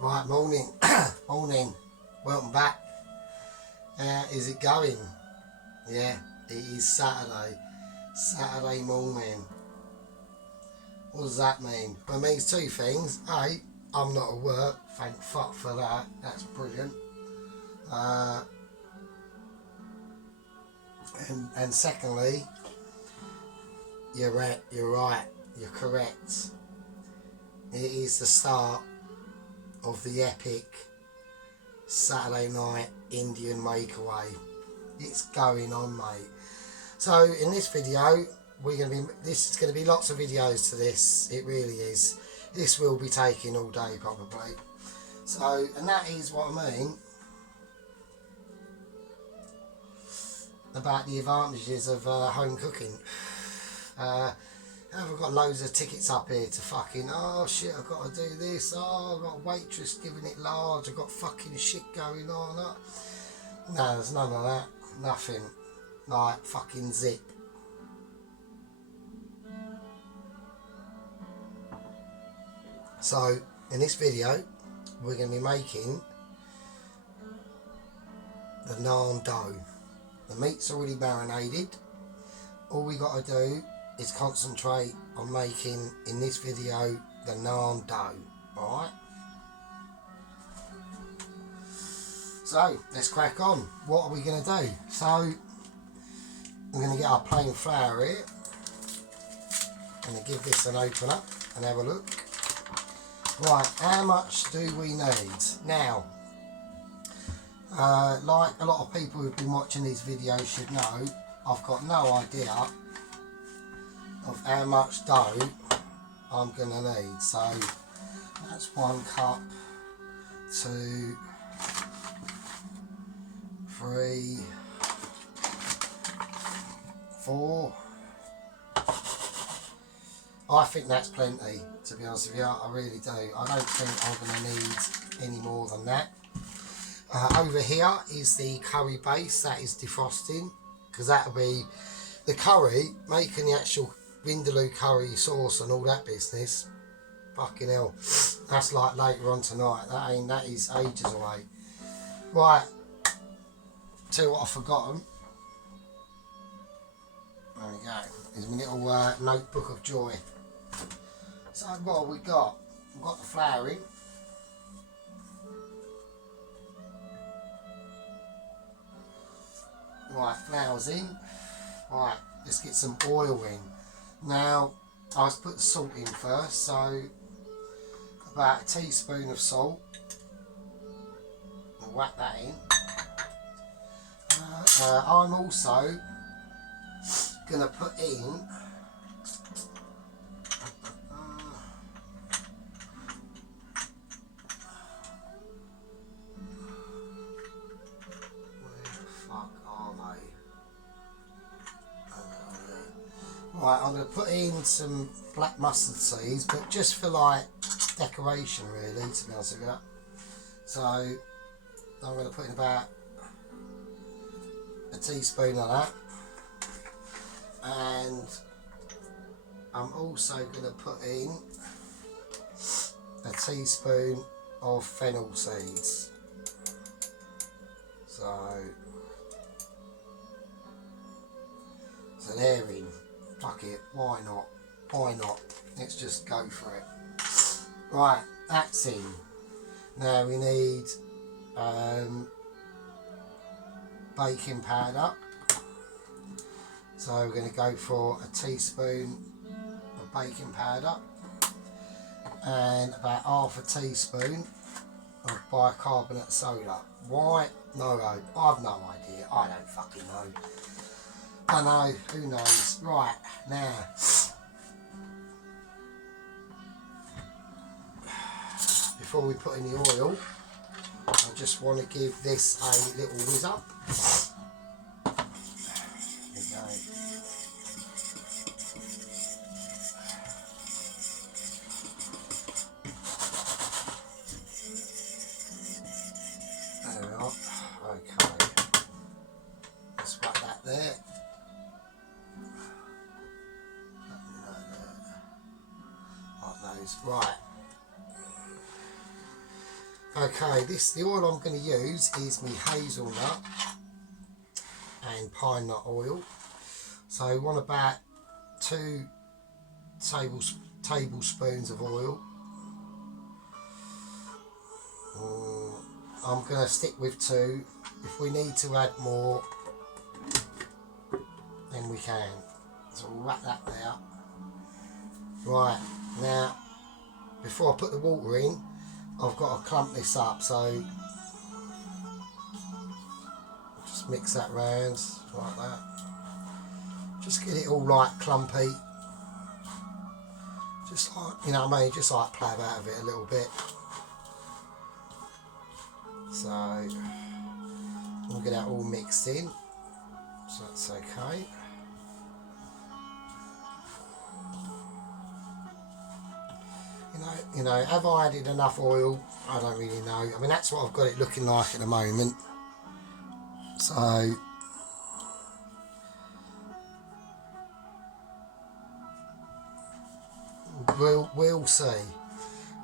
Right, morning, morning, welcome back. Is it going? Yeah, it is Saturday morning. What does that mean? Well, it means two things. A, I'm not at work, thank fuck for that, that's brilliant. And secondly, you're right, you're correct. It is the start of the epic Saturday night Indian makeaway. It's going on, mate. So in this video, this is going to be lots of videos to this. It really is. This will be taking all day probably. So, and that is what I mean about the advantages of home cooking. I've got loads of tickets up here to fucking, oh shit, I've got to do this, oh, I've got a waitress giving it large, I've got fucking shit going on. No, there's none of that, nothing, like fucking zip. So, in this video, we're going to be making the naan dough. The meat's already marinated. All we got to do is concentrate on making, in this video, the naan dough, alright? So, let's crack on. What are we going to do? So, I'm going to get our plain flour here. I'm going to give this an open up and have a look. Right, how much do we need? Now, like a lot of people who've been watching these videos should know, I've got no idea of how much dough I'm going to need. So that's 1 cup, 2, 3, 4. I think that's plenty, to be honest with you. I really do. I don't think I'm going to need any more than that. Over here is the curry base. That is defrosting, because that'll be the curry, making the actual Vindaloo curry sauce and all that business. Fucking hell, that's like later on tonight. That is ages away. Right, tell you what I've forgotten. There we go. Here's my little notebook of joy. So what have we got? We've got the flour in. Right, flour's in. Right, let's get some oil in. Now, I'll put the salt in first, so about a teaspoon of salt. I'll whack that in. I'm also going to put in right, I'm going to put in some black mustard seeds, but just for like decoration really, to be honest with you. So I'm going to put in about a teaspoon of that, and I'm also going to put in a teaspoon of fennel seeds. So they're in. Fuck it, why not? Why not? Let's just go for it. Right, that's in. Now we need baking powder. So we're going to go for a teaspoon of baking powder and about half a teaspoon of bicarbonate soda. Why? No, I've no idea. I don't fucking know. I know, who knows. Right, now, before we put in the oil, I just want to give this a little whiz up. There we go. There we are. Okay. Let's whack that there. Right, Okay, the oil I'm going to use is my hazelnut and pine nut oil. So I want about 2 tablespoons of oil. I'm going to stick with 2. If we need to add more, then we can. So we'll wrap that there. Right, now before I put the water in, I've got to clump this up, so just mix that round like that. Just get it all like clumpy. Just like, you know what I mean, just like play out of it a little bit. So we'll get that all mixed in, so that's okay. You know, have I added enough oil? I don't really know. I mean, that's what I've got it looking like at the moment. So we'll see.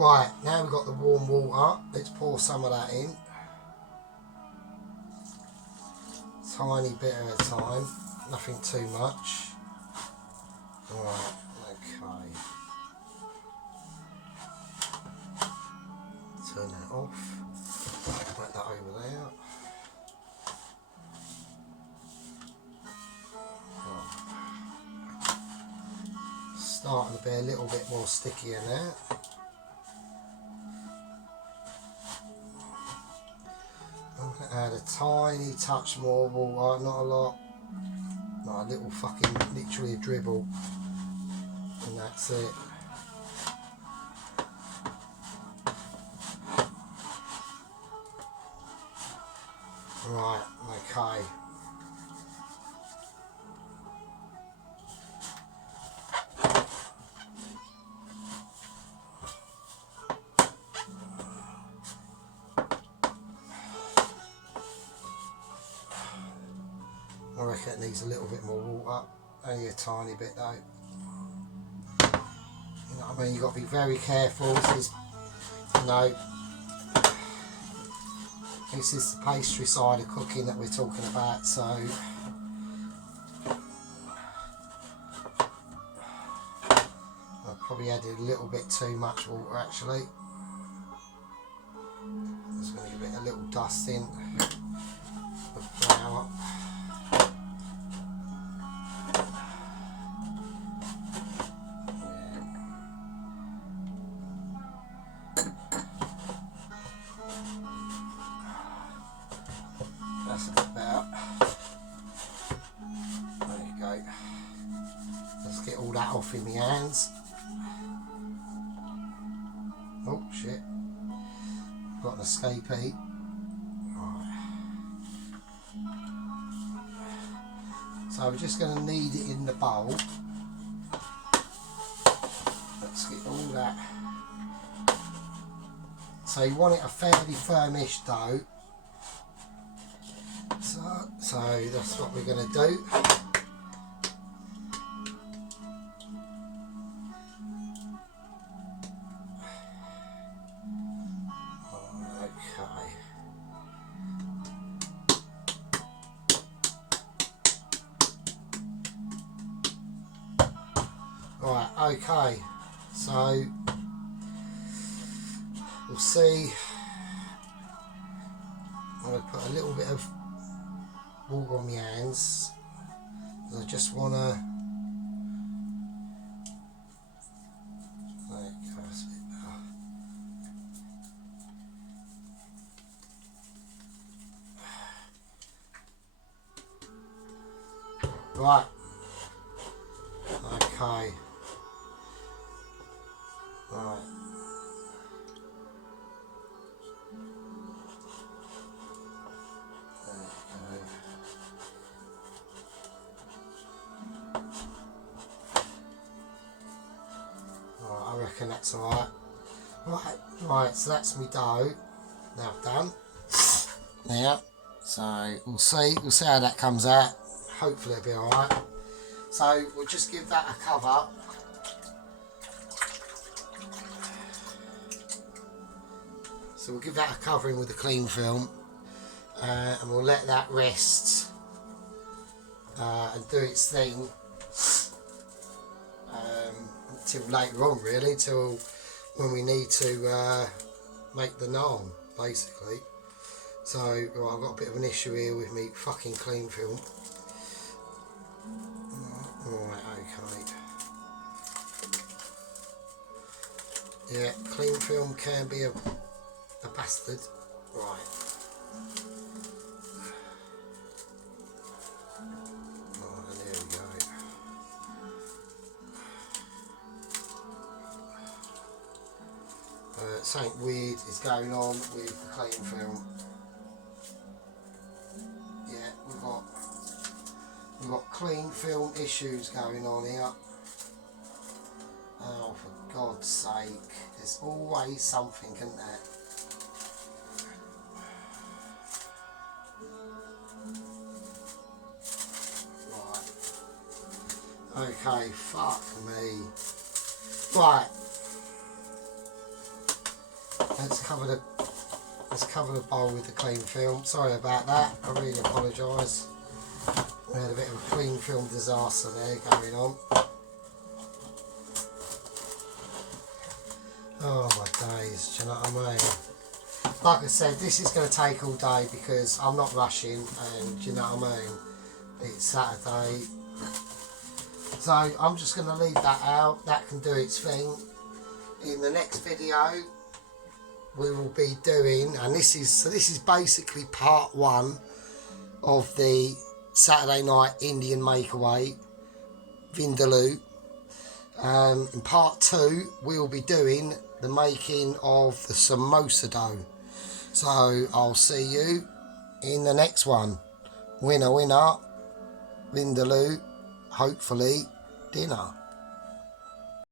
Right, now we've got the warm water. Let's pour some of that in. Tiny bit at a time, nothing too much. Right, okay. Turn that off. Put that over there. Right. Starting to be a little bit more sticky in there. I'm going to add a tiny touch more water, not a lot. Not a little fucking, literally a dribble. And that's it. Right, okay. I reckon it needs a little bit more water, only a tiny bit though. You know what I mean, you've got to be very careful. This is, you know, this is the pastry side of cooking that we're talking about, so I've probably added a little bit too much water actually. Just going to give it a little dusting of flour. That's a bit better. There you go. Let's get all that off in my hands. Oh shit. Got an escapee. Right. So we're just going to knead it in the bowl. Let's get all that. So you want it a fairly firmish dough. So that's what we're going to do. Okay. Right, okay. So we'll see. I'm going to put a little bit of water on my hands. I just want to. There you go, that's a bit better. Right. Okay. Right. I reckon that's alright. Right, so that's my dough now done. Now, so we'll see how that comes out. Hopefully it'll be alright. So we'll just give that a cover. So we'll give that a covering with the clean film, and we'll let that rest and do its thing until later on, really, till when we need to make the naan, basically. So, right, I've got a bit of an issue here with me fucking clean film. Right, okay. Yeah, clean film can be a bastard. Right. Right, there we go. Something weird is going on with the clean film. Yeah, we've got clean film issues going on here. Oh, for God's sake, there's always something, isn't there? Right. Okay, fuck me. Right. Let's cover the bowl with the clean film. Sorry about that. I really apologise. We had a bit of a clean film disaster there going on. Oh my days, do you know what I mean? Like I said, this is going to take all day because I'm not rushing, and do you know what I mean? It's Saturday. So I'm just going to leave that out. That can do its thing. In the next video, we will be doing, and this is basically part one of the Saturday night Indian makeaway vindaloo. In part two, we'll be doing the making of the samosa dough. So I'll see you in the next one. Winner, winner, vindaloo, hopefully dinner.